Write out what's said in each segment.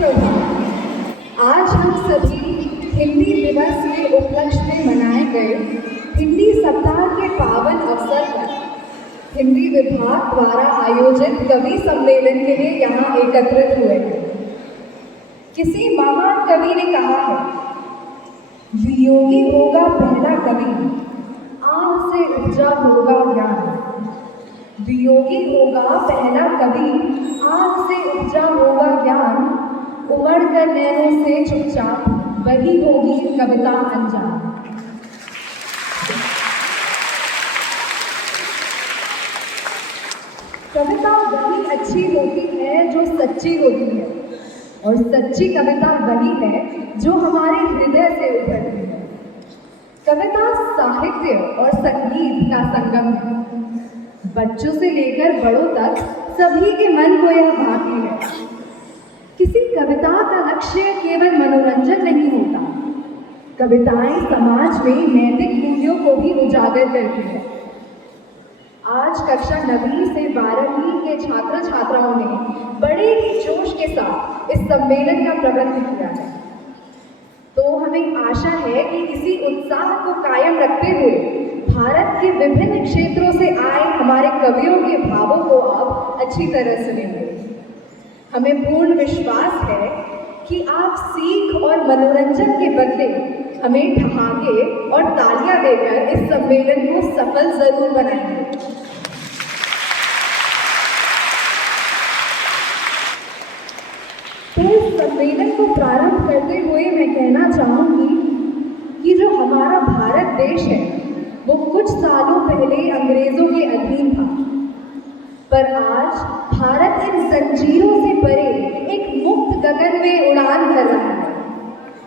सुप्रभात। आज हम सभी हिंदी दिवस के उपलक्ष्य में मनाए गए हिंदी सप्ताह के पावन अवसर पर हिंदी विभाग द्वारा आयोजित कवि सम्मेलन के लिए यहाँ एकत्रित हुए हैं। किसी महान कवि ने कहा है, वियोगी होगा पहला कवि, आग से उपजा होगा ज्ञान। वियोगी होगा पहला कवि, आग से उपजा होगा ज्ञान। उमड़ कर नैनों से चुपचाप, वही होगी कविता अनजान। कविता वही अच्छी होती है जो सच्ची होती है, और सच्ची कविता वही है जो हमारे हृदय से उभरती है। कविता साहित्य और संगीत का संगम है। बच्चों से लेकर बड़ों तक सभी के मन को यह भाती है। किसी कविता का लक्ष्य केवल मनोरंजन नहीं होता। कविताएं समाज में नैतिक मूल्यों को भी उजागर करती है। आज कक्षा 9वीं से 12वीं के छात्र छात्राओं ने बड़े ही जोश के साथ इस सम्मेलन का प्रबंध किया है। तो हमें आशा है कि इसी उत्साह को कायम रखते हुए भारत के विभिन्न क्षेत्रों से आए हमारे कवियों के भावों को आप अच्छी तरह सुनेंगे। हमें पूर्ण विश्वास है कि आप सीख और मनोरंजन के बदले हमें ठहाके और तालियां देकर इस सम्मेलन को सफल जरूर बनाएंगे। तो इस सम्मेलन को प्रारंभ करते हुए मैं कहना चाहूंगी कि जो हमारा भारत देश है वो कुछ सालों पहले अंग्रेजों के अधीन था, पर आज भारत इन जंजीरों से परे एक मुक्त गगन में उड़ान भर रहा है।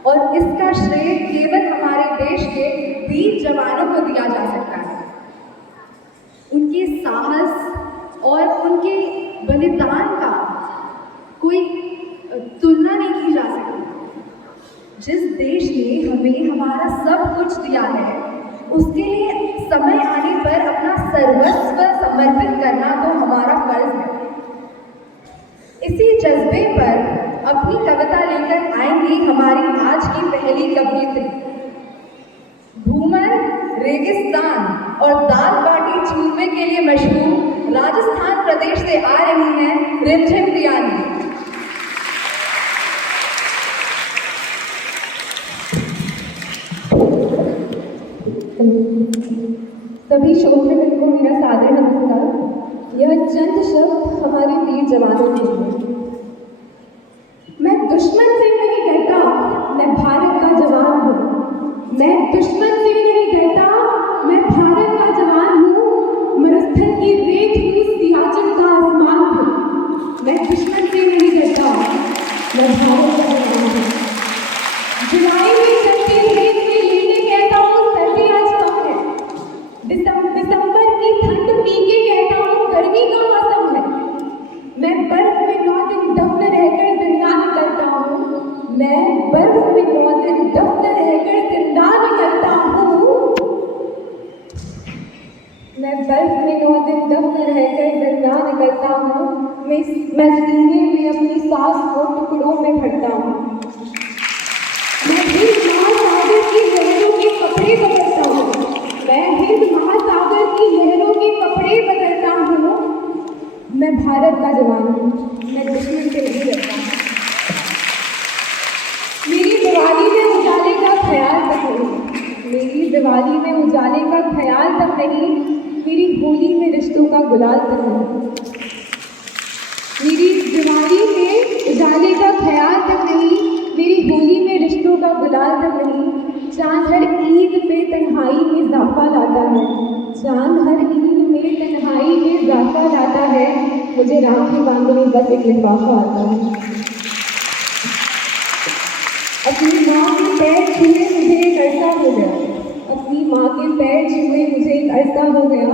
और इसका श्रेय केवल हमारे देश के वीर जवानों को दिया जा सकता है। उनके साहस और उनके बलिदान का कोई तुलना नहीं की जा सकती। जिस देश ने हमें हमारा सब कुछ दिया है, उसके लिए समय आने पर अपना सर्वस्व समर्पित करना तो हमारा फर्ज है। इसी जज्बे पर अपनी कविता लेकर आएंगी हमारी आज की पहली कवियत्री। घूमर, रेगिस्तान और दाल बाटी चूरमे के लिए मशहूर राजस्थान प्रदेश से आ रही हैं रिमझिम दियानी। सभी श्रोतागण को मेरा सादर नमस्कार। यह चंद शब्द हमारे वीर जवानों के लिए। मैं दुश्मन से नहीं डरता, मैं भारत का जवान हूँ। मैं दुश्मन से नहीं डरता, मैं भारत का जवान हूँ। मरुस्थल की रेत हूँ, सियाचिन का आसमान हूँ। मैं दुश्मन से नहीं डरता, मैं भारत का जवान हूँ। जुलाई में चलती रेत में लेने कहता हूँ, सर्दी आज कम है। दिसंबर की ठंड पी के कहता हूँ, गर्मी का मौसम है। मैं बर्फ में 9 दिन दफ्न रहकर जिंदा निकलता हूँ। मैं बर्फ में 9 दिन दफ्न रहकर जिंदा निकलता हूँ। मैं बर्फ में 9 दिन दफ्न रहकर जिंदा निकलता हूँ। मैं सीने में अपनी सांस को टुकड़ों में भरता हूँ। मैं हिंद महासागर की लहरों के कपड़े बदलता हूँ। मैं हिंद महासागर की लहरों के कपड़े बदलता हूँ। मैं भारत का जवान हूँ, मैं दुश्मन से नहीं डरता। मेरी दिवाली में उजाले का ख्याल तक नहीं, मेरी दिवाली में उजाले का ख्याल तक नहीं, मेरी होली में रिश्तों का गुलाल तक नहीं। मेरी दिवाली में उजाले का ख्याल तक नहीं, मेरी होली में रिश्तों का गुलाल तक नहीं। चांद हर ईद पे तन्हाई में इजाफा लाता है। चांद हर ईद में तन्हाई में इजाफा लाता है। मुझे राखी बांधने बस एक लिफाफा आता है। अपनी माँ के पैर छुए मुझे एक अरसा हो गया। अपनी माँ के पैर छुए मुझे एक अरसा हो गया।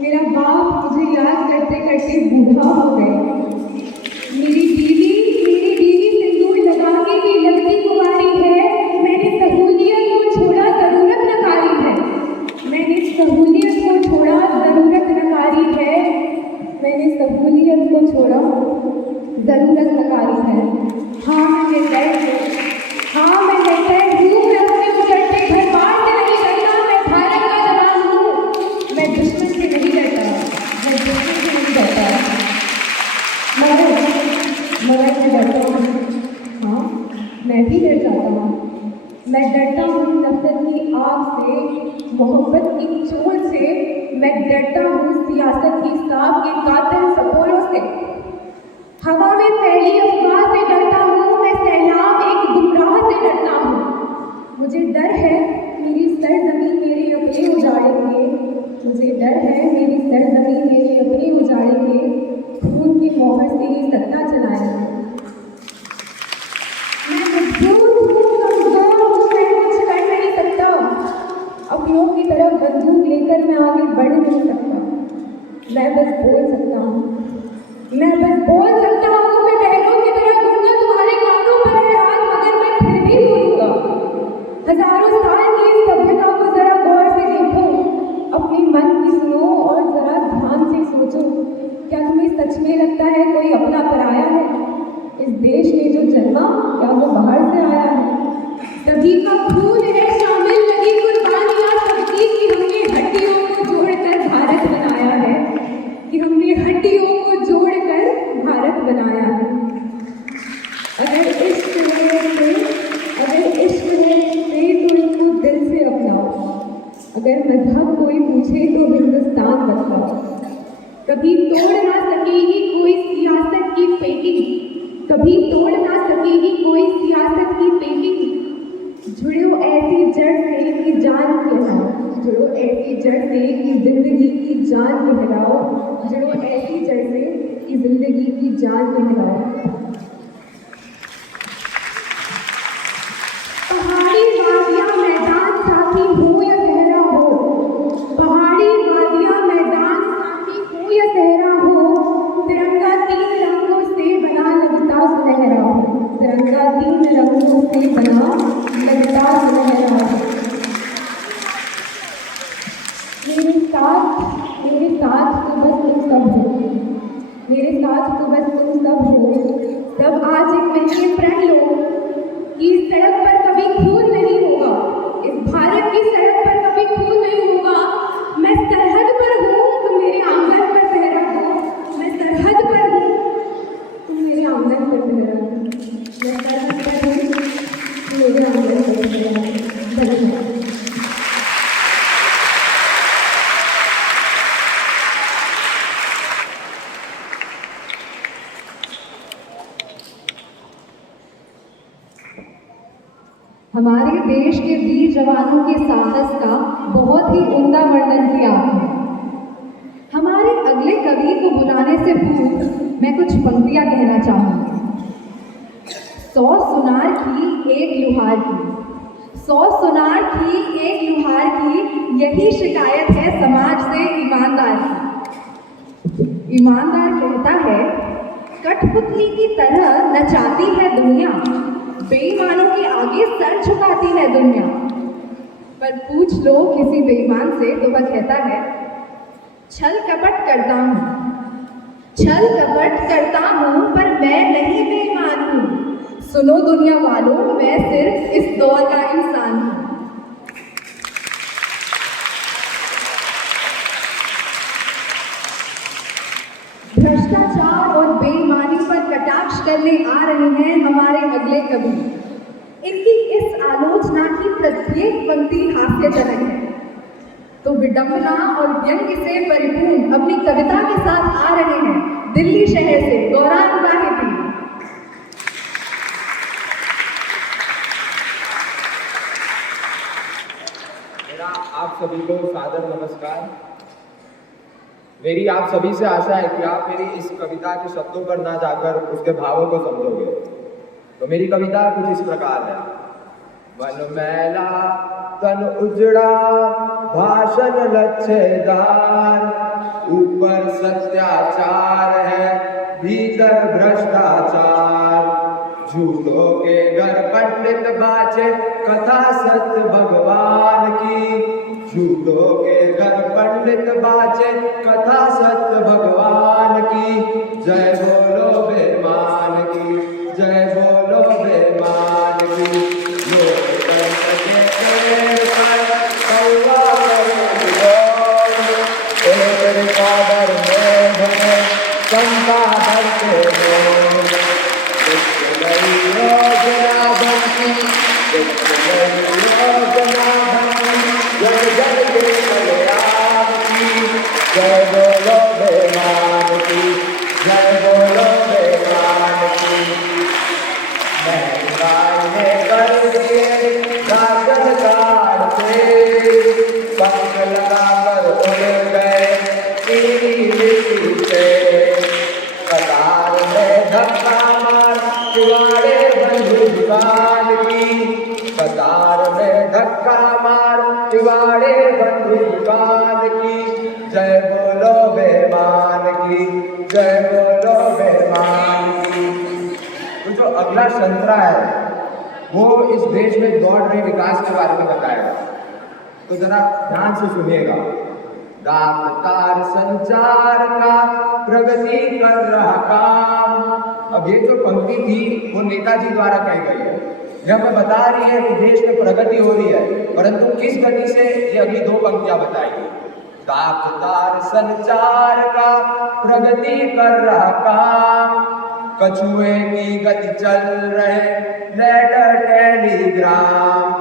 मेरा बाप मुझे याद करते करते बूढ़ा हो गया। मेरी बीवी सिंदूर लगाने की लगती कुमारी है। मैंने सहूलियत को छोड़ा, जरूरत नकारी है। मैंने सहूलियत को छोड़ा, जरूरत नकारी है। मैंने सहूलियत को छोड़ा, ज़रूरत नकारी है। नेटर हूँ। हाँ मैं नेटर हूँ, मैं अपने उजड़ते घर बार से नहीं डरता, मैं भारत का जवान हूँ। मैं दुश्मन से नहीं डरता, मैं दुश्मन से नहीं डरता, मगर मैं डरता हूँ। हाँ मैं भी डर जाता हूँ। मैं डरता हूँ नफरत की आग से, मोहब्बत की चोट से। मैं डरता हूँ सियासत की सांप के कातिल सपोरों से। हवा में फैली अफवाह से डरता हूँ, मैं सैलाब एक गुमराह से डरता हूँ। मुझे डर है मेरी सरजमीं मेरे अपने उजाड़ेंगे, मुझे डर है मेरी सरजमीं मेरे अपने उजाड़ेंगे, खून की मोहर से ही सत्ता चलाएंगे। मैं मजबूर हूँ, कमजोर हूँ, मैं कुछ कर नहीं सकता। अपनों की तरफ बंदूक लेकर मैं आगे बढ़ नहीं सकता। मैं बस बोल सकता हूँ, मैं बस बोल सकता हूँ। मैं बहनों की तरह दूंगा तुम्हारे कानों पर है हाथ, मगर मैं फिर भी बोलूंगा। हजारों साल की इस सभ्यता को जरा गौर से देखो, अपने मन की सुनो और जरा ध्यान से सोचो। क्या तुम्हें सच में लगता है कोई अपना पराया है? इस देश में जो जन्मा, क्या वो बाहर से आया है? सभी का खून है शामिल, लगी कुर्बानियां सबकी, कि हमने हड्डियों को जोड़कर भारत बनाया है, कि हमने हड्डियों को जोड़कर भारत बनाया है। अगर इश्क है तो इसको दिल से अपनाओ। अगर मजहब कोई पूछे तो हिंदुस्तान बतलाओ। कभी तोड़ ना सकेगी कोई सियासत की पेटी, कभी तोड़ ना सकेगी कोई सियासत की पेटी। जुड़ो ऐसी जड़ से कि जान कहलाओ, जुड़ो ऐसी जड़ से कि जिंदगी की जान कहलाओ, जुड़ो ऐसी जड़ से कि जिंदगी की जान कहलाओ। पहाड़ी वादियाँ मैदान साथी हो या सहरा हो, पहाड़ी वादियाँ मैदान साथी हो या सहरा हो, तिरंगा 3 रंगों से बना लगता सुनहरा हो, तिरंगा 3 रंगों से बना लगता सुनहरा हो। मेरे साथ तो बस तुम सब हो, मेरे साथ तो बस तुम सब हो। तब आज एक मिलके प्रण लो कि इस सड़क पर कभी खून नहीं होगा, इस भारत की सड़क पर कभी खून नहीं होगा। मैं सरहद पर हूँ, तुम मेरे आंगन पर पहरा दो। मैं सरहद पर हूँ, तुम मेरे आंगन पर पहरा दो। मैं सरहद पर हूँ, तुम मेरे आंगन पर पहरा दो। धन्यवाद। हमारे देश के वीर जवानों के साहस का बहुत ही उम्दा वर्णन किया आपने। हमारे अगले कवि को बुलाने से पूर्व मैं कुछ पंक्तियां कहना चाहूंगी। 100 सुनार की एक लुहार की, 100 सुनार की एक लुहार की, यही शिकायत है समाज से ईमानदार की। ईमानदार कहता है कठपुतली की तरह नचाती है दुनिया, बेईमानों के आगे सर झुकाती है दुनिया। पर पूछ लो किसी बेईमान से तो वह कहता है छल कपट करता हूँ, छल कपट करता हूँ, पर मैं नहीं बेईमान हूँ। सुनो दुनिया वालों, मैं सिर्फ इस दौर का इंसान हूँ। भ्रष्टाचार और बेईमानी पर कटाक्ष करने आ रहे हैं हमारे अगले कवि। इनकी इस आलोचना की प्रत्येक पंक्ति हास्यजनक है, तो विडंबना और व्यंग्य से परिपूर्ण अपनी कविता के साथ आ रहे हैं दिल्ली शहर से गौरांग बाहेती। मेरा आप सभी को सादर नमस्कार। मेरी आप सभी से आशा है कि आप मेरी इस कविता के शब्दों पर ना जाकर उसके भावों को समझोगे। तो मेरी कविता कुछ इस प्रकार है। मन मैला तन उजड़ा भाषण लच्छेदार, ऊपर सत्याचार है भीतर भ्रष्टाचार। झूठों के घर पंडित बाचे कथा सत्य भगवान की, झूठों के घर पंडित बाचे कथा सत्य भगवान की। जय बोलो बेईमान की, जय बोलो बेईमान तिवाड़े बंधु दुकान की, कतार में धक्का मार तिवाड़े बंधु दुकान की, जय बोलो बेमान की, जय बोलो बेमान की। तो जो अगला संतरा है वो इस देश में दौड़ रहे विकास के बारे में बताएगा, तो जरा ध्यान से सुनिएगा। डाक तार संचार का प्रगति कर रहा काम। अब ये जो पंक्ति थी वो नेताजी द्वारा कही गई है। यह हमें बता रही है कि देश में प्रगति हो रही है, परंतु किस गति से, ये अगली दो पंक्तियां बताएगी। डाक तार संचार का प्रगति कर रहा काम, कछुए की गति चल रहे लेटर टेलीग्राम,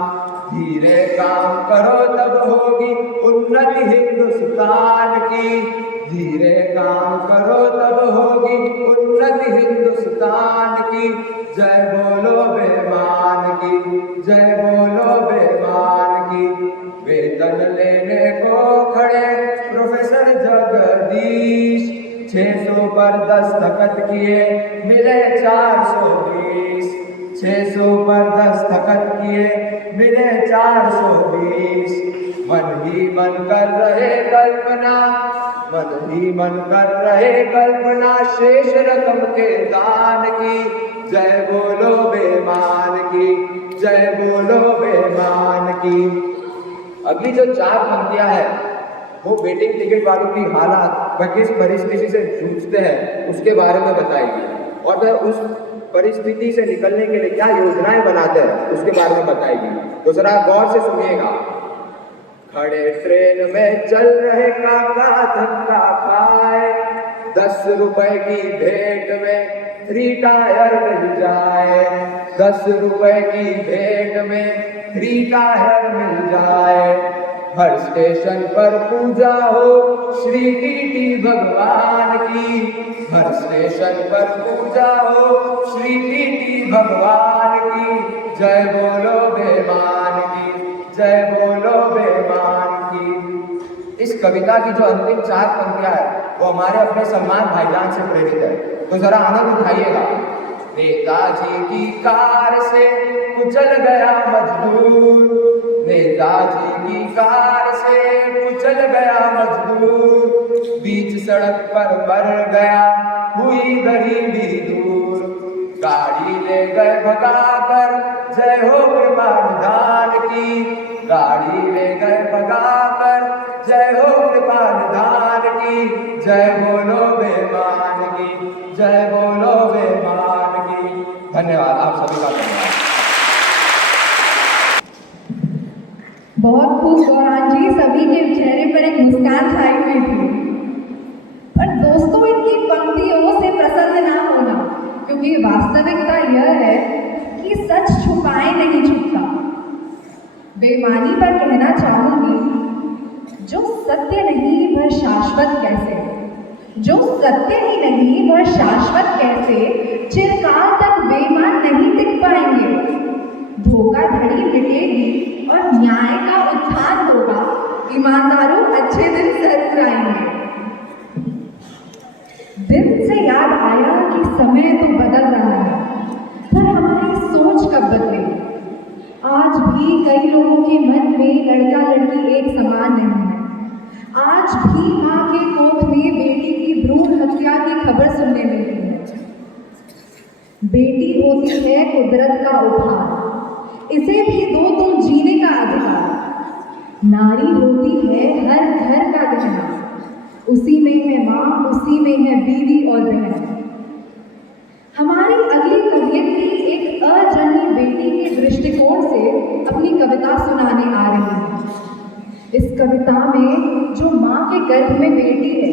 धीरे काम करो तब होगी उन्नति हिंदुस्तान की, धीरे काम करो तब होगी उन्नति हिंदुस्तान की, जय बोलो बेमान की, जय बोलो बेमान की। वेतन लेने को खड़े प्रोफेसर जगदीश, 600 पर दस्तखत किए मिले 420, 600 पर दस्तखत किए मिले 420। मन ही मन कर रहे कल्पना, मन ही मन कर रहे कल्पना शेष रकम के दान की, जय बोलो बेमान की, जय बोलो बेमान की। अगली जो 4 पंक्तियां हैं वो वेटिंग टिकट वालों की हालात वह किस परिस्थिति से जूझते हैं उसके बारे में बताएगी, और वह उस परिस्थिति से निकलने के लिए क्या योजनाएं बनाते हैं उसके बारे में बताएगी। तो जरा गौर से सुनिएगा। खड़े ट्रेन में चल रहे काका धक्का खाए, 10 रुपए की भेंट में 3 टायर मिल जाए, 10 रुपए की भेंट में 3 टायर मिल जाए। हर स्टेशन पर पूजा हो श्री टीटी भगवान की, हर स्टेशन पर पूजा हो श्री टीटी भगवान की, जय बोलो बेमान की, जय बोलो बेमान की। इस कविता की जो अंतिम 4 पंक्तियां है वो हमारे अपने सलमान भाईजान से प्रेरित है, तो जरा आनंद उठाइएगा। नेताजी की कार से कुचल गया मजदूर, नेताजी की कार से कुचल गया मजदूर, बीच सड़क पर मर गया हुई गरीबी दूर, गाड़ी ले गए भगाकर जय हो कृपा निधान की, गाड़ी ले गए भगाकर जय हो कृपा निधान की, जय बोलो बेमान की, जय बोलो बेमान की। धन्यवाद, आप सभी का धन्यवाद। बहुत खूब गौरान जी, सभी के चेहरे पर एक मुस्कान छाई हुई थी। पर दोस्तों, इनकी पंक्तियों से प्रसन्न ना होना, क्योंकि वास्तविकता यह है कि सच छुपाए नहीं छुपता। बेईमानी पर कहना चाहूंगी, जो सत्य नहीं वह शाश्वत कैसे, जो सत्य ही नहीं वह शाश्वत कैसे, चिरकाल तक बेईमान नहीं टिक पाएंगे। धोखाधड़ी मिटेगी और न्याय का उत्थान होगा, ईमानदारों अच्छे दिन जरूर आएंगे। दिन से याद आया कि समय तो बदल रहा है, पर हमारी सोच कब बदले। आज भी कई लोगों के मन में लड़का लड़की एक समान नहीं है। आज भी माँ के कोख में बेटी की भ्रूण हत्या की खबर सुनने मिलती है। बेटी होती है कुदरत का उपहार, इसे भी दो तुम जीने का अधिकार। नारी होती है हर घर का गहना, उसी में है माँ, उसी में है बीवी और बहन। हमारी अगली कवियत्री एक अजन्मी बेटी के दृष्टिकोण से अपनी कविता सुनाने आ रही है। इस कविता में जो माँ के गर्भ में बेटी है,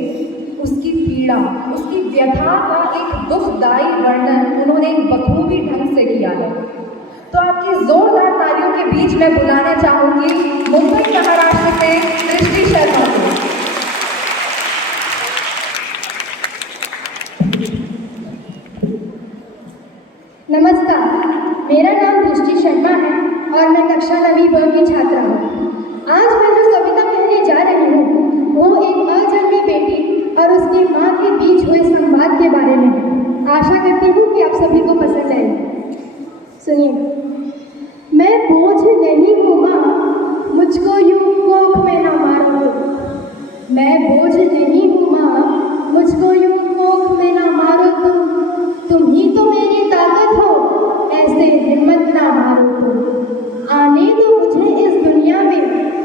उसकी पीड़ा, उसकी व्यथा का एक दुखदायी वर्णन उन्होंने बखूबी ढंग से किया है। तो आपकी जोरदार तालियों के बीच मैं बुलाना चाहूंगी मुंबई महाराष्ट्र से दृष्टि शर्मा को। नमस्कार, मेरा नाम दृष्टि शर्मा है और मैं कक्षा 9वीं ब की छात्रा हूँ। आज मैं जो कविता कहने जा रही हूँ वो एक अजन्मी बेटी और उसकी माँ के बीच हुए संवाद के बारे में है। आशा करती हूँ कि आप सभी को पसंद आएगी। सुनिए, मैं बोझ नहीं हूँ माँ, मुझको यूं कोख में ना मारो तुम। मैं बोझ नहीं हूँ माँ, मुझको यूं कोख में ना मारो तुम ही तो मेरी ताकत हो, ऐसे हिम्मत ना मारो तुम। आने दो मुझे इस दुनिया में,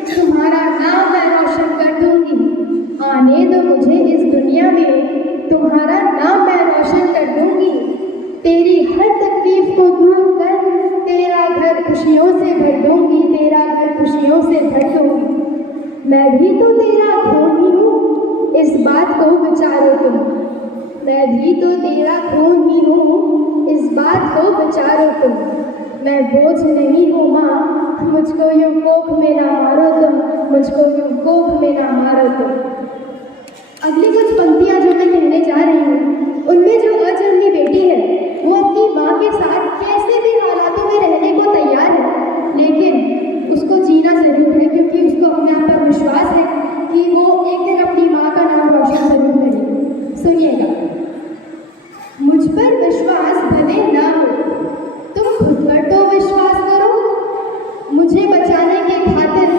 तुम्हारा नाम मैं रोशन कर दूंगी। आने दो मुझे इस दुनिया में, तुम्हारा नाम मैं रोशन कर दूंगी। तेरी हर तकलीफ को दूर कर, तेरा घर खुशियों से भर दूंगी, तेरा घर खुशियों से भर दूंगी। मैं भी तो तेरा खून ही हूँ, इस बात को विचारो तुम। मैं भी तो तेरा खून ही हूँ, इस बात को विचारो तुम। मैं बोझ नहीं हूँ माँ, मुझको यूं कोख में ना मारो तुम, मुझको यूं कोख में ना मारो तुम। अगली कुछ पंक्तियाँ जो मैं कहने जा रही हूँ, उनमें जो अजन्मी बेटी है वो अपनी माँ के साथ कैसे भी हालातों में रहने को तैयार है, लेकिन उसको जीना जरूर है, क्योंकि उसको अपने आप पर विश्वास है कि वो एक दिन अपनी माँ का नाम रोशन जरूर करेगी। सुनिएगा, मुझ पर विश्वास भले ना हो, तुम खुद पर तो विश्वास करो। मुझे बचाने के खातिर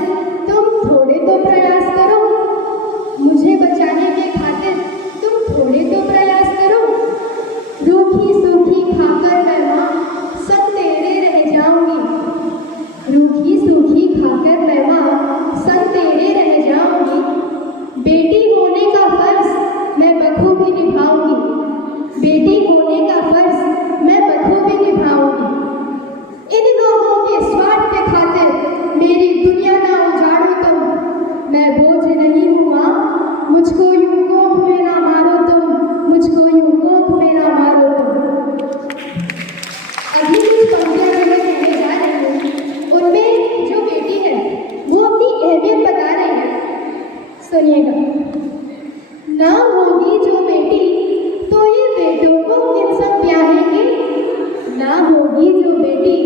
तुम थोड़े तो प्रयास करो। मुझे बचाने के खातिर तुम थोड़े तो प्रयास करो। रूखी सूखी खाकर मैं माँ संग तेरे रह जाऊंगी। रूखी सूखी खाकर मैं माँ संग तेरे रह जाऊंगी। बेटी होने का फर्ज मैं बखूबी निभाऊंगी। बेटी होने का फर्ज मैं बखूबी निभाऊंगी। इन लोगों के स्वार्थ के खातिर मेरी दुनिया ना उजाड़ो तुम। मैं बोझ नहीं हूँ माँ, मुझको यूं कोख में ना मारो तुम, मुझको यूं कोख में ना मारो तुम। अभी कुछ पंक्तियाँ जो मैं कहने जा रही हूँ, उनमें जो बेटी है वो अपनी अहमियत बता रही है। सुनिएगा, ना होगी जो बेटी तो ये बेटों को किन सब ब्याहेंगे। ना होगी जो बेटी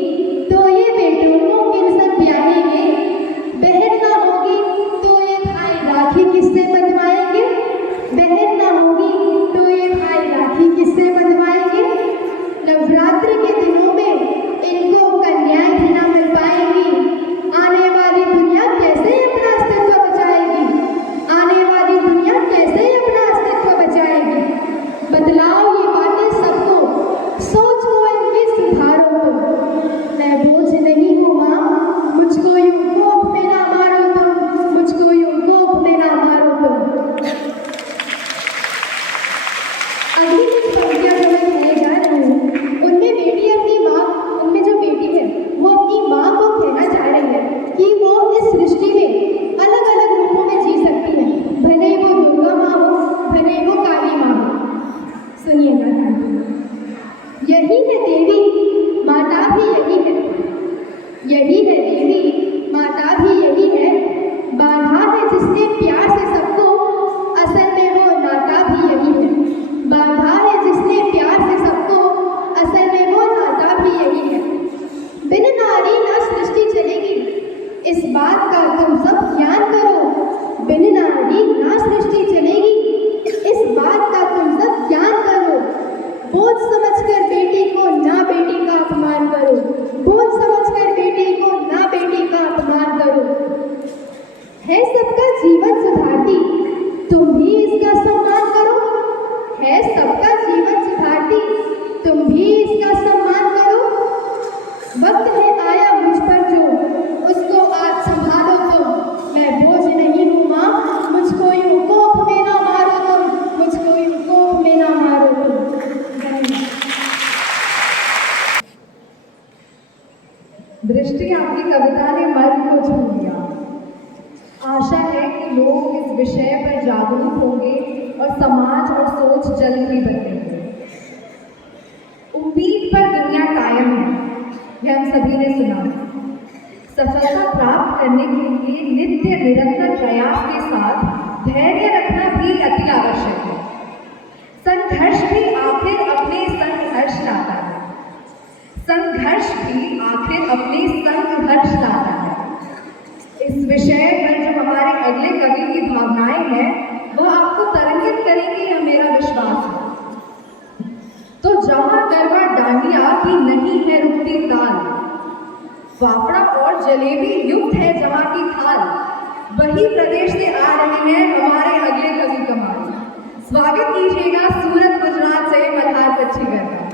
तो ये बेटों को किन सब ब्याहेंगे। बहन ना होगी तो ये भाई राखी किससे बंधवाएंगे। बहन ना होगी तो ये भाई राखी किससे बंधवाएंगे। नवरात्रि के दिनों में इनको कन्याएं भी ना मिल पाएंगी। आने वाली दुनिया कैसे अपना अस्तित्व बचाएगी। आने वाली दुनिया कैसे अपना अस्तित्व बचाएगी। बदलाव ये बातें सबको, सोच को इनकी सुधारो तुम। मैं बोझ नहीं हूँ माँ, मुझको यूं कोख में ना मारो तुम, मुझको यूं कोख में ना मारो तुम। अगली कुछ पंक्तियाँ जो मैं कहने जा रही हूँ, उनमें बेटी अपनी माँ, उनमें जो बेटी है वो अपनी माँ को कहना चाह रही है कि वो इस सृष्टि में अलग अलग रूपों में जी सकती है, भले ही वो दुर्गा माँ हो, भले ही वो काली माँ हो। सुनिएगा, यही है देवी माता भी यही है। यही है देवी माता भी यही है। बांधा है जिसने प्यार से सबको, असल में वो नाता भी यही है। बांधा है जिसने प्यार से सबको, असल में वो नाता भी यही है। बिन नारी ना सृष्टि चलेगी, इस बात का तुम सब ज्ञान करो। बिन नारी ना सृष्टि चलेगी, इस बात का तुम सब ज्ञान करो। बोझ समझकर बेटी को ना बेटी का अपमान करो। बोझ समझकर बेटी को ना बेटी का अपमान करो। है सबका जीवन सुधारती, तुम भी इसका सम्मान करो। है सबका जीवन सुधारती, तुम भी इसका सम्मान करो। वक्त है आया मुझ पर जो, उसको आज संभालो तुम। मैं बोझ नहीं हूँ माँ, मुझको यूं कोख में ना मारो तुम, मुझको यूं कोख में ना मारो तुम। धन्यवाद। दृष्टि आपकी कविता ने मन को छू लिया। आशा है कि लोग इस विषय पर जागरूक होंगे और समाज और सोच जल्द ही बदलेंगे। उम्मीद पर दुनिया कायम है, यह हम सभी ने सुना। सफलता प्राप्त करने के लिए नित्य निरंतर प्रयास के साथ धैर्य रखना भी अति आवश्यक है। संघर्ष भी आखिर अपने संघर्ष लाता है। संघर्ष भी आखिर अपने संघर्ष लाता है। इस विषय पर जो हमारे अगले कवि की भावनाएं हैं वह आपको तरंगित करेंगी, यह मेरा विश्वास है। तो जहां गरबा डांडिया की नहीं है रुकती टूटी ताल, फाफड़ा और जलेबी युक्त है जवां की थाल, वही प्रदेश से आ रहे हैं हमारे अगले कवि कमाल। स्वागत कीजिएगा सूरत गुजरात से मल्हार पच्छीगर का।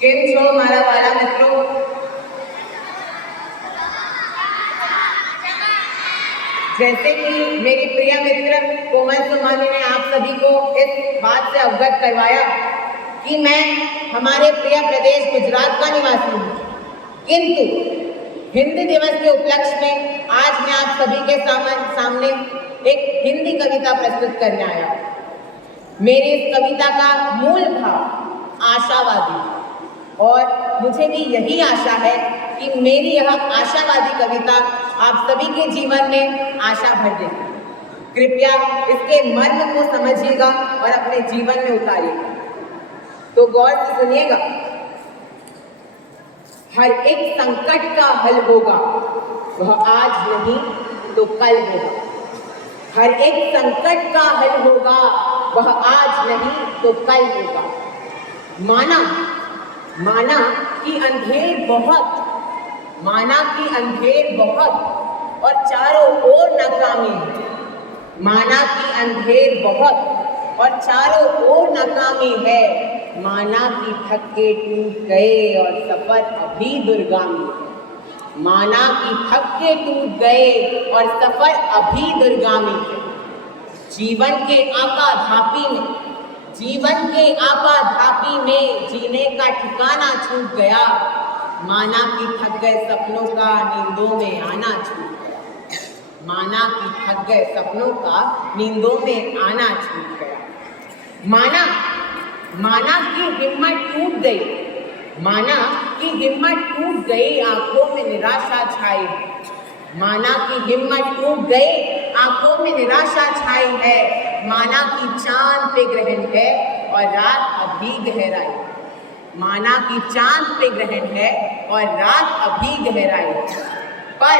કેમ છો મારા વાલા મિત્રો? जैसे कि मेरी प्रिय मित्र कोमल सुमानी ने आप सभी को इस बात से अवगत करवाया कि मैं हमारे प्रिय प्रदेश गुजरात का निवासी हूँ, किंतु हिंदी दिवस के उपलक्ष्य में आज मैं आप सभी के सामने एक हिंदी कविता प्रस्तुत करने आया। मेरी इस कविता का मूल भाव आशावादी, और मुझे भी यही आशा है कि मेरी यह आशावादी कविता आप सभी के जीवन में आशा भर देगी। कृपया इसके मर्म को समझिएगा और अपने जीवन में उतारिएगा। तो गौर से सुनिएगा। हर एक संकट का हल होगा, वह आज नहीं तो कल होगा। हर एक संकट का हल होगा, वह आज नहीं तो कल होगा। माना कि अंधेर बहुत, माना कि अंधेर बहुत और चारों ओर नाकामी है। माना कि अंधेर बहुत और चारों ओर नाकामी है। माना कि थक्के टूट गए और सफर अभी दुर्गामी है। माना कि थक्के टूट गए और सफर अभी दुर्गामी है। जीवन के आपाधापी में जीने का ठिकाना छूट गया। माना कि थक गए सपनों का नींदों में आना छूट गया। माना कि थक गए सपनों का नींदों में आना छूट गया। माना कि हिम्मत टूट गई। माना कि हिम्मत टूट गई, आंखों में निराशा छाई है। माना कि हिम्मत टूट गई, आंखों में निराशा छाई है। माना कि चांद पे ग्रहण है और रात अभी गहराई। माना कि चांद पे ग्रहण है और रात अभी गहराई। पर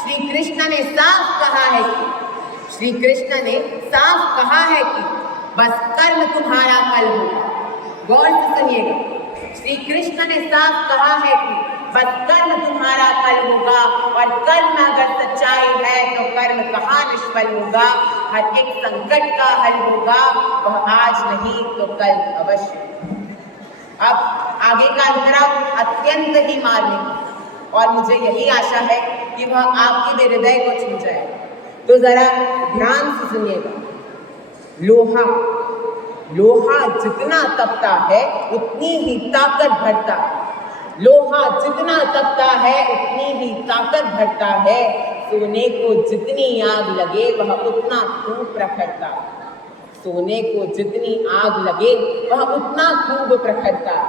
श्री कृष्ण ने साफ कहा है कि बस कर्म तुम्हारा कल होगा। गौर से सुनिएगा। श्री कृष्ण ने साफ कहा है कि बस कर्म तुम्हारा कल होगा, और कर्म अगर सच्चाई है तो कर्म कहाँ निष्फल होगा। हर एक संकट का हल होगा, वह आज नहीं तो कल अवश्य। अब आगे का अंतराव अत्यंत ही मार्मिक, और मुझे यही आशा है कि वह आपके भी हृदय को छू जाए। तो जरा ध्यान से सुनिएगा। लोहा जितना तपता है उतनी ही ताकत भरता है। लोहा जितना तपता है उतनी ही ताकत भरता है। सोने को जितनी आग लगे वह उतना खूब प्रखरता है। सोने को जितनी आग लगे वह उतना खूब प्रखरता है।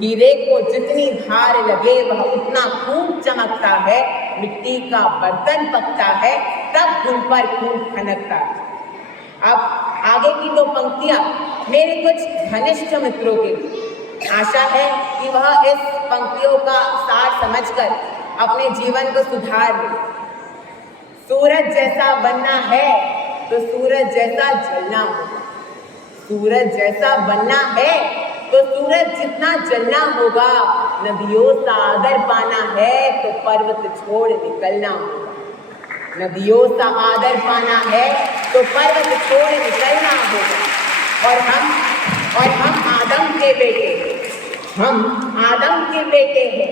हीरे को जितनी धार लगे वह उतना खूब चमकता है। मिट्टी का बर्तन पकता है तब उन पर खूब खनकता है। अब आगे की दो पंक्तियां मेरे कुछ घनिष्ठ मित्रों के लिए। आशा है कि वह इस पंक्तियों का सार समझकर अपने जीवन को सुधार ले। सूरज जैसा बनना है तो सूरज जैसा जलना होगा। सूरज जैसा बनना है तो सूरज जितना जलना होगा। नदियों सा आदर पाना है तो पर्वत छोड़ निकलना होगा। नदियों सा आदर पाना है तो पर्वत छोड़ निकलना होगा। और हम आदम के बेटे हैं। हम आदम के बेटे हैं।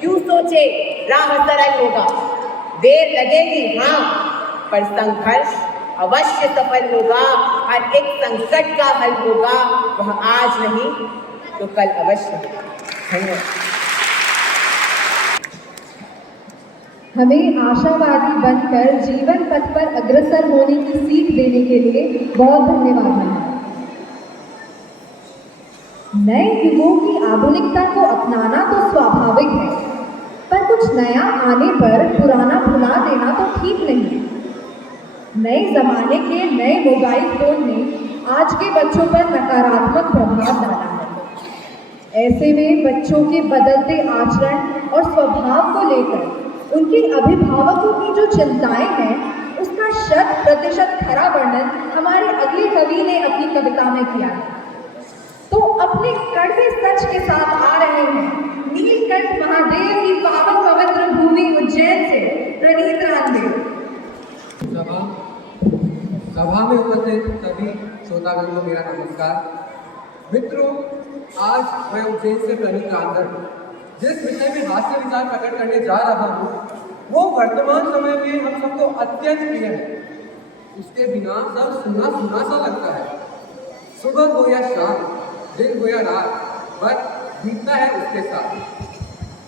क्यों सोचे राह सरल होगा। देर लगेगी हाँ, पर संघर्ष अवश्य सफल होगा। हर एक संकट का हल होगा, वह आज नहीं तो कल अवश्य। धन्यवाद। हमें आशावादी बनकर जीवन पथ पर अग्रसर होने की सीख देने के लिए बहुत धन्यवाद। नए युगों की आधुनिकता को अपनाना तो स्वाभाविक है, पर कुछ नया आने पर पुराना भुला देना तो ठीक नहीं। नए जमाने के नए मोबाइल फोन ने आज के बच्चों पर नकारात्मक प्रभाव डाला है। ऐसे में बच्चों के बदलते आचरण और स्वभाव को लेकर उनके अभिभावकों की जो चिंताएं हैं उसका 100% खरा वर्णन हमारे अगले कवि ने अपनी कविता में किया है। तो अपने कड़वे सच के साथ आ रहे हैं नीलकंठ महादेव की पावन पवित्र भूमि उज्जैन से प्रणीत रामदेव। सभा में उपस्थित सभी श्रोतागण को मेरा नमस्कार। मित्रों, आज मैं उज्जैन से प्रणीत रामदेव जिस विषय में हास्य विचार प्रकट करने जा रहा हूँ वो वर्तमान समय में हम सबको अत्यंत प्रिय है। उसके बिना सब सुना सुना सा लगता है। सुबह हो या शाम, दिन हो या रात, वक्त बीतता है उसके साथ।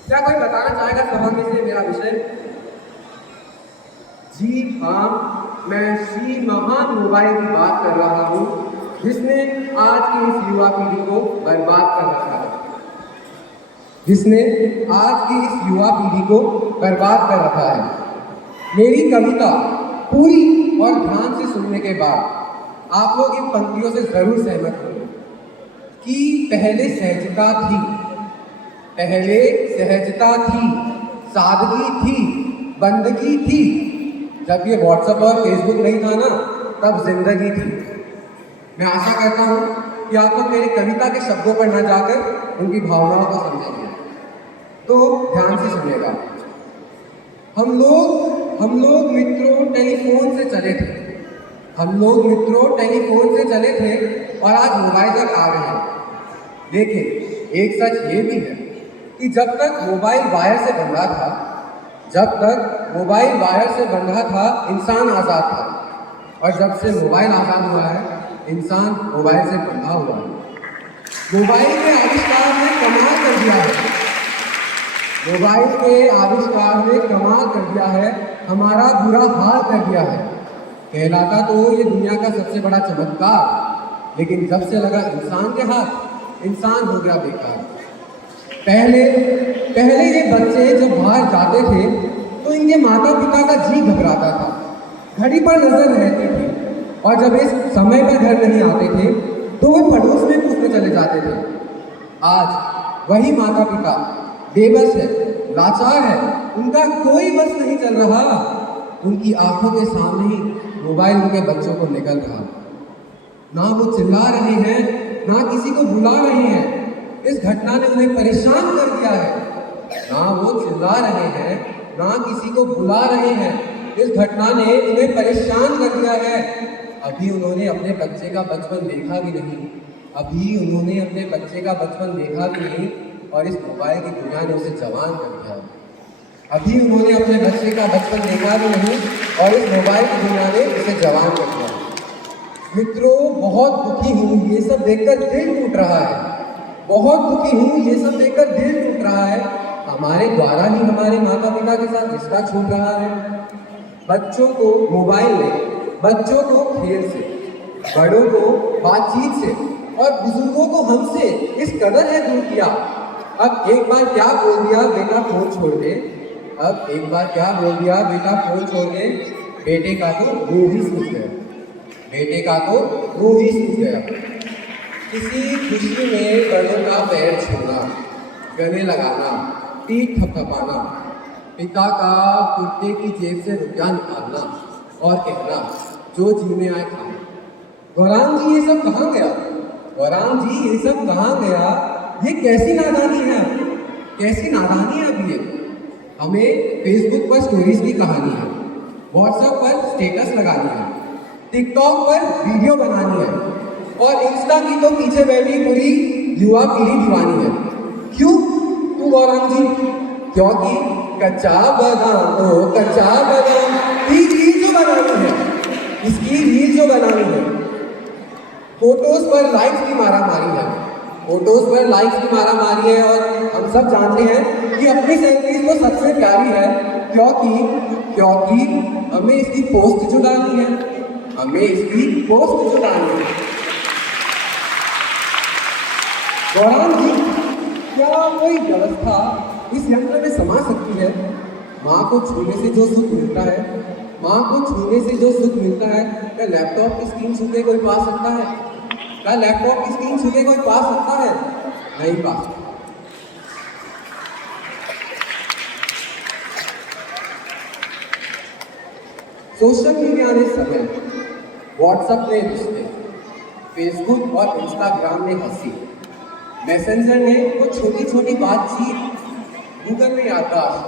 क्या कोई बताना चाहेगा सभा में से मेरा विषय? जी हाँ, मैं श्री महान मोबाइल की बात कर रहा हूँ जिसने आज की इस युवा पीढ़ी को बर्बाद कर रखा है। जिसने आज की इस युवा पीढ़ी को बर्बाद कर रखा है। मेरी कविता पूरी और ध्यान से सुनने के बाद आप लोग इन पंक्तियों से जरूर सहमत होंगे कि पहले सहजता थी, सादगी थी, बंदगी थी। जब ये व्हाट्सएप और फेसबुक नहीं था ना, तब जिंदगी थी। मैं आशा करता हूँ कि आप लोग मेरी कविता के शब्दों पर न जाकर उनकी भावनाओं को समझेंगे। तो ध्यान से सुनिएगा। हम लोग मित्रों टेलीफोन से चले थे। और आज मोबाइल तक आ गए हैं। लेकिन एक सच ये भी है कि जब तक मोबाइल वायर से बंधा था इंसान आज़ाद था, और जब से मोबाइल आज़ाद हुआ है इंसान मोबाइल से बंधा हुआ है। मोबाइल के आविष्कार ने कमाल कर दिया है, हमारा बुरा हाल कर दिया है। कहलाता तो ये दुनिया का सबसे बड़ा चमत्कार, लेकिन जब से लगा इंसान के हाथ, इंसान हो गया बेकार। पहले ये बच्चे जब बाहर जाते थे तो इनके माता पिता का जी घबराता था, घड़ी पर नजर रहती थी, और जब इस समय पर घर नहीं आते थे तो वे पड़ोस में पूछने चले जाते थे। आज वही माता पिता बेबस है, लाचार है, उनका कोई बस नहीं चल रहा। उनकी आंखों के सामने ही मोबाइल उनके बच्चों को निकल रहा। ना वो चिल्ला रहे हैं, ना किसी को बुला रहे हैं। इस घटना ने उन्हें परेशान कर दिया है। ना वो चिल्ला रहे हैं, ना किसी को बुला रहे हैं। इस घटना ने उन्हें परेशान कर दिया है। अभी उन्होंने अपने बच्चे का बचपन देखा भी नहीं, और इस मोबाइल की दुनिया ने उसे जवान कर दिया। अभी उन्होंने अपने बच्चे का बचपन देखा भी नहीं, और इस मोबाइल की दुनिया ने उसे जवान कर दिया। मित्रों, बहुत दुखी हूँ, ये सब देखकर दिल टूट रहा है। हमारे द्वारा ही हमारे माता पिता के साथ रिश्ता छूट रहा है। बच्चों को मोबाइल ने बच्चों को खेल से, बड़ों को बातचीत से, और बुजुर्गों को हमसे इस कदर है दूर किया। अब एक बार क्या बोल दिया बेटा फोन छोड़ दे, बेटे का तो रूह ही सूझ गया। किसी खुशी में बड़ों का पैर छूना, गले लगाना, पीठ थपथपाना, पिता का कुर्ते की जेब से रुपया निकालना और कहना जो जी में आए खाना। गौरांग जी ये सब कहाँ गया? ये कैसी नादानी है अभी ये। हमें फेसबुक पर स्टोरीज की कहानी है, व्हाट्सएप पर स्टेटस लगानी है, टिकटॉक पर वीडियो बनानी है, और इंस्टा की तो पीछे बैठी पूरी युवा पीढ़ी दीवानी है। क्यों तू गौरांग जी? क्योंकि कच्चा बादाम की रील जो बनानी है, फोटोज पर लाइक्स की मारामारी है। और हम सब जानते हैं कि अपनी सेल्फीज को सबसे प्यारी है, क्योंकि हमें इसकी पोस्ट जो डालनी है। गौरांग जी, क्या कोई व्यवस्था इस यंत्र में समा सकती है? माँ को छूने से जो सुख मिलता है, क्या लैपटॉप की स्क्रीन छू के कोई पा सकता है? नहीं पा सकता। सोशल मीडिया ने समय, व्हाट्सएप ने रिश्ते, फेसबुक और इंस्टाग्राम ने हंसी, मैसेंजर ने कुछ छोटी छोटी बातचीत, गूगल ने याददाश्त,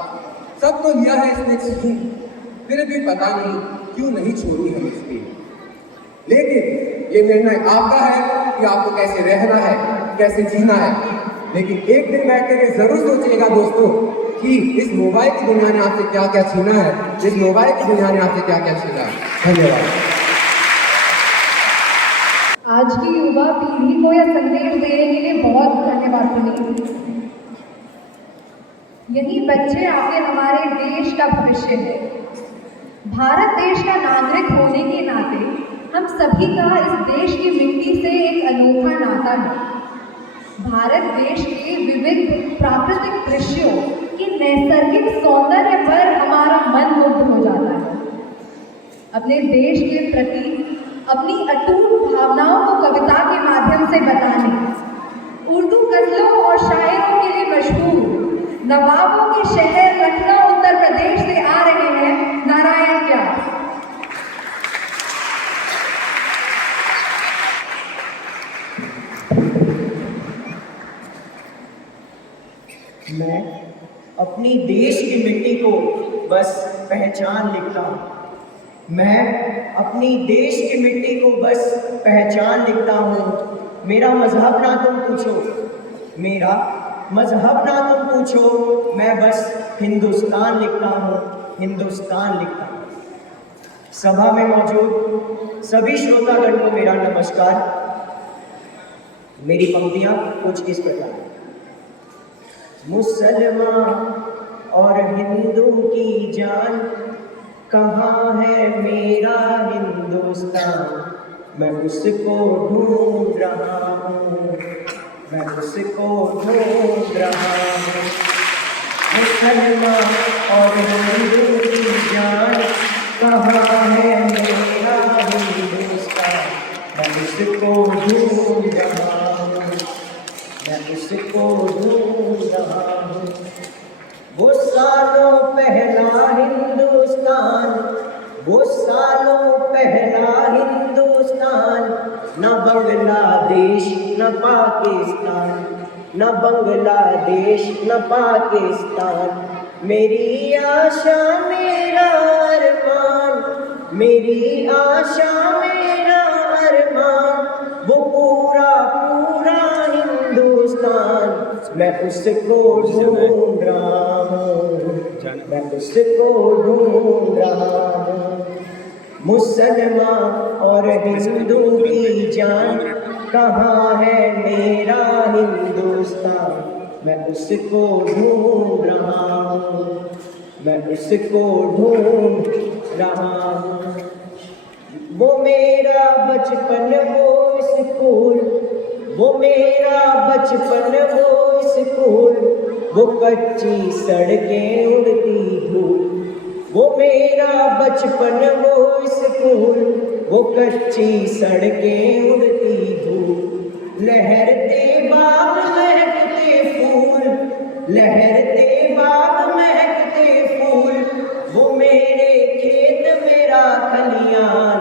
सब तो लिया है इसने छीन, फिर भी पता नहीं क्यों नहीं छोड़ी हम इसकी। लेकिन ये निर्णय आपका है कि आपको कैसे रहना है, कैसे जीना है। लेकिन एक दिन बैठ कर जरूर सोचिएगा दोस्तों कि इस मोबाइल की दुनिया ने आपसे क्या क्या छीना है, इस मोबाइल की दुनिया ने आपसे क्या क्या छीना है। धन्यवाद। आज की युवा पीढ़ी को यह संदेश देने के लिए बहुत धन्यवाद पुनीत। यही बच्चे आगे हमारे देश का भविष्य है। भारत देश का नागरिक होने के नाते हम सभी का इस देश की मिट्टी से एक अनोखा नाता है। भारत देश के विविध प्राकृतिक दृश्यों के नैसर्गिक सौंदर्य पर हमारा मन मुग्ध हो जाता है। अपने देश के प्रति अपनी अटूट भावनाओं को कविता के माध्यम से बताने, उर्दू गजलों और शायरों के लिए मशहूर नवाबों के शहर लखनऊ उत्तर प्रदेश से आ रहे हैं नारायण व्यास। मैं अपनी देश की मिट्टी को बस पहचान लिखता हूँ। मैं अपनी देश की मिट्टी को बस पहचान लिखता हूँ। मेरा मजहब ना तुम पूछो, मेरा मजहब ना तुम पूछो, मैं बस हिंदुस्तान लिखता हूँ, हिंदुस्तान लिखता हूँ। सभा में मौजूद सभी श्रोतागण को मेरा नमस्कार। मेरी पंक्तियाँ कुछ इस प्रकार हैं। मुसलमान और हिंदू की जान, कहाँ है मेरा हिंदुस्तान, मैं उसको ढूंढ रहा हूँ, मैं उसको ढूंढ रहा हूँ। मुसलमान और हिंदू की जान, कहाँ है मेरा हिंदुस्तान, मैं उसको ढूंढ रहा हूँ, मैं उसको ढूंढ रहा हूँ। वो सालों पहला हिंदुस्तान, वो सालों पहला हिंदुस्तान, न बांग्लादेश न पाकिस्तान, न बांग्लादेश न पाकिस्तान। मेरी आशा मेरा अरमान, मेरी आशा मेरा अरमान, वो पूरा पूरा हिंदुस्तान, मैं उसको ढूंढ रहा हूँ, मैं उसको ढूंढ रहा हूँ। मुसलमान और हिंदू की जान, कहाँ है मेरा हिंदुस्तान, मैं उसको ढूंढ रहा हूँ, मैं उसको ढूंढ रहा हूँ। वो मेरा बचपन वो स्कूल, वो मेरा बचपन वो स्कूल, वो कच्ची सड़कें उड़ती धूल, वो मेरा बचपन वो स्कूल, वो कच्ची सड़कें उड़ती धूल। लहरते बाग महकते फूल, लहरते बाग महकते फूल, वो मेरे खेत मेरा खलियान,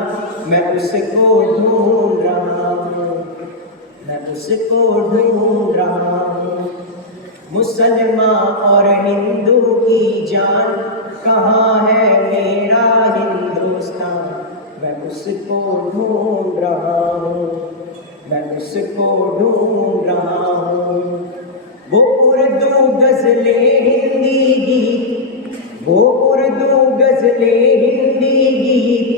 मैं उसको ढूंढ रहा हूँ, मैं उसको ढूंढ रहा हूँ। मुसलमान और हिंदू की जान, कहाँ है मेरा हिंदुस्तान, मैं उसको ढूंढ रहा हूँ, मैं उसको ढूंढ रहा हूँ। वो उर्दू गजलें हिंदी गीत, वो उर्दू गजलें हिंदी गीत,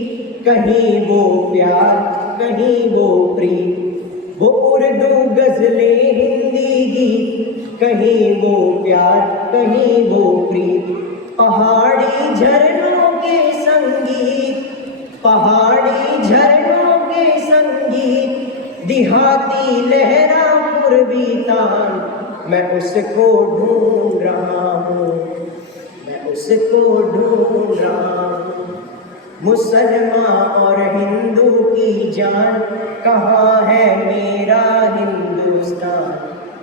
कहीं वो प्यार कहीं वो प्रीत। वो उर्दू गजलें हिंदी गीत, कहीं वो प्यार कहीं वो प्रीत। पहाड़ी झरनों के संगीत, पहाड़ी झरनों के संगीत, देहाती लहरा पूर्वी तान, मैं उसको ढूंढ रहा हूँ, मैं उसको ढूंढ रहा हूँ। मुसलमान और हिंदू की जान, कहाँ है मेरा हिंदुस्तान,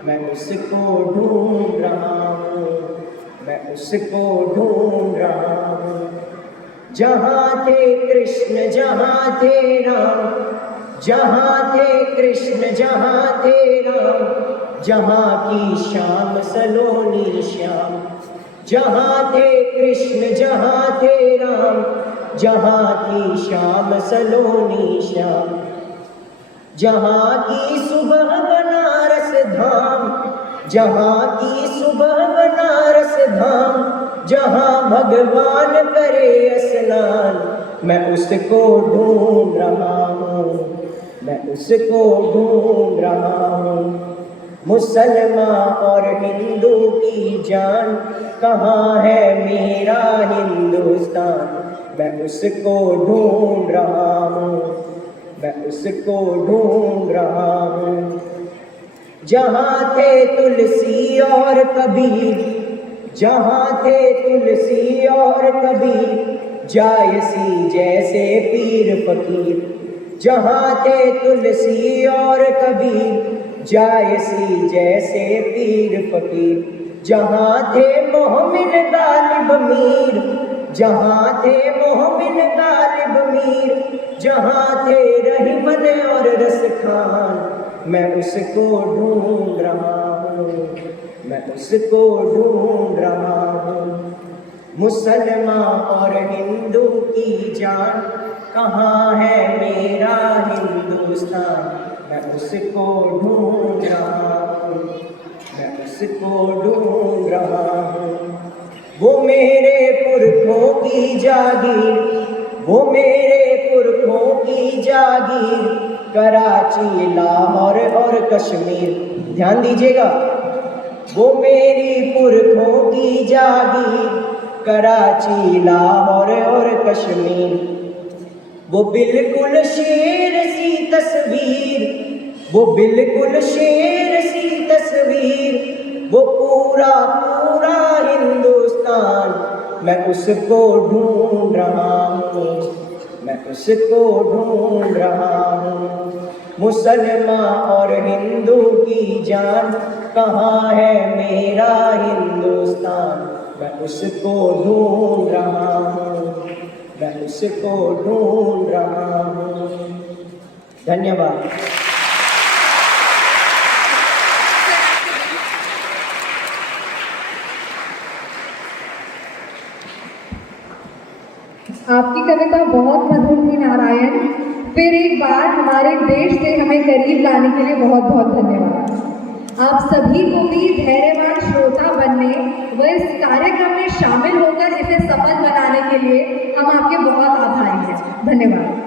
मैं उसको ढूंढ रहा हूँ, मैं उसको ढूंढ रहा हूँ। जहाँ थे कृष्ण जहाँ थे राम, जहाँ थे कृष्ण जहाँ थे राम, जहाँ की शाम सलोनी श्याम। जहाँ थे कृष्ण जहाँ थे राम, जहाँ की शाम सलोनी श्याम। जहाँ की सुबह बनारस धाम, जहाँ की सुबह बनारस धाम, जहाँ भगवान करे स्नान, मैं उसको ढूंढ रहा हूँ, मैं उसको ढूंढ रहा हूँ। मुसलमान और हिंदू की जान, कहाँ है मेरा हिंदुस्तान, मैं उसको ढूंढ रहा हूँ, मैं उसको ढूंढ रहा हूँ। जहाँ थे तुलसी और कबीर, जहाँ थे तुलसी और कबीर, जायसी जैसे पीर फकीर। जहाँ थे तुलसी और कबीर, जायसी जैसे पीर फकीर। जहाँ थे मोहमिन गालिब मीर, जहाँ थे मोहमिन गालिब मीर, जहाँ थे रहीमन और रस खान, मैं उसको ढूंढ रहा हूँ, मैं उसको ढूंढ रहा हूँ। मुसलमान और हिंदू की जान, कहाँ है मेरा हिंदुस्तान, मैं उसको ढूंढ रहा हूँ, मैं उसको ढूंढ रहा हूँ। वो मेरे पुरखों की जागीर, वो मेरे पुरखों की जागीर, कराची लाहौर और कश्मीर। ध्यान दीजिएगा, वो मेरी पुरखों की जागीर, कराची लाहौर और कश्मीर। वो बिल्कुल शेर सी तस्वीर, वो बिल्कुल शेर सी तस्वीर, वो पूरा पूरा हिंदुस्तान, मैं उसको ढूंढ रहा हूँ, मैं उसको ढूंढ रहा हूँ। मुसलमान और हिंदू की जान, कहाँ है मेरा हिंदुस्तान, मैं उसको ढूंढ रहा हूँ, मैं उसको ढूंढ रहा हूँ। धन्यवाद। आपकी कविता बहुत मधुर थी नारायण। फिर एक बार हमारे देश से हमें करीब लाने के लिए बहुत बहुत धन्यवाद। आप सभी को भी धैर्यवान श्रोता बनने व इस कार्यक्रम में शामिल होकर इसे सफल बनाने के लिए हम आपके बहुत आभारी हैं। धन्यवाद।